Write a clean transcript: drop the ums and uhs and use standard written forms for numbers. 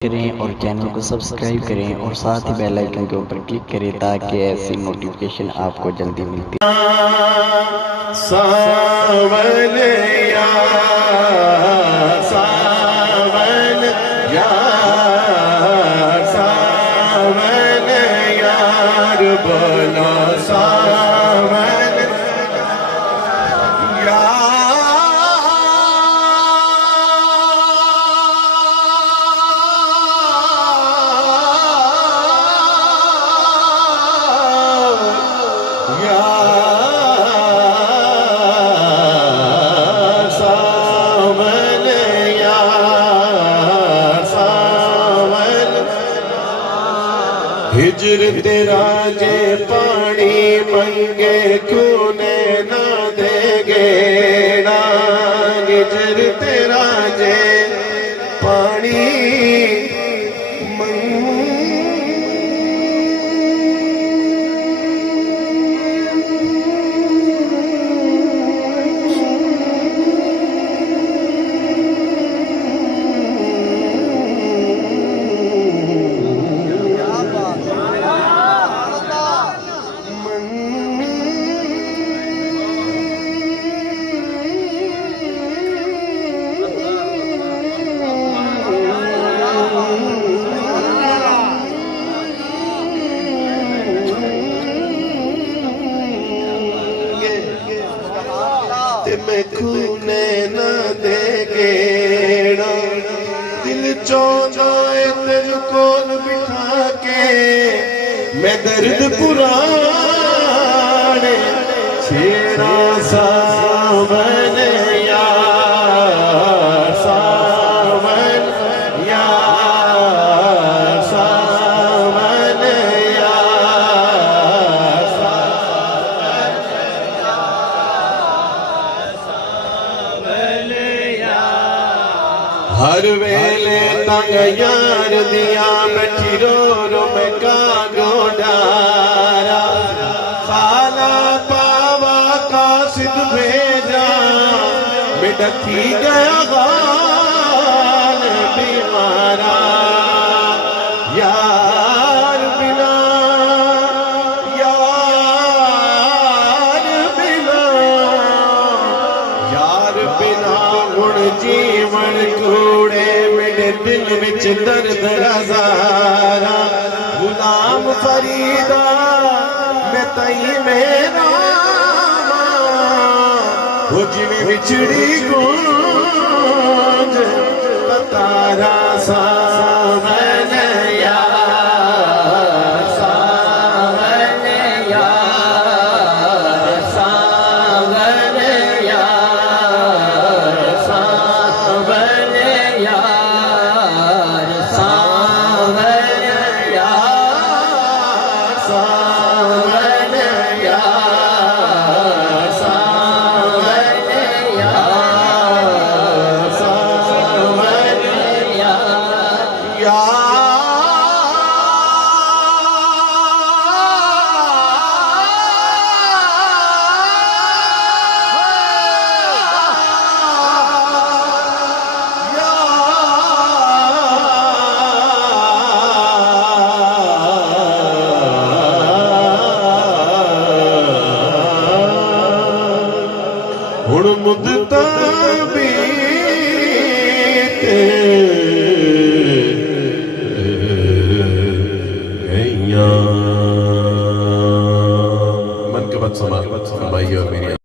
करें और चैनल को सब्सक्राइब करें और साथ ही बेल आइकन के ऊपर क्लिक करें ताकि ऐसी नोटिफिकेशन आपको जल्दी मिलती सावन या सावन या सावन यार बोलो सावन या हिजर तेरा जे पानी मंगे खूने ना देगे ना हिजर तेरा जे पानी मैं खूने न देगे दिल चौंधा तेन कोल बिठा के मैं दर्द पुराने छेड़ा सावन या सावन या सावन या हर वेले तंग यार दिया बैठी रो रो मैं कागो डारा साला पावा का सिद्ध भेजा मैं डकी गया गाल बीमारा यार बिना गुण जीवन कूड़े मेरे दिल विच दर्द हजारा गुलाम फरीदा मैं तई मेरा हो जिवें विछड़ी गूंज तारा सावन या सावन या सावन या हुण मुद्दता बीत गईयां मन के बाद समा भाई और मेरी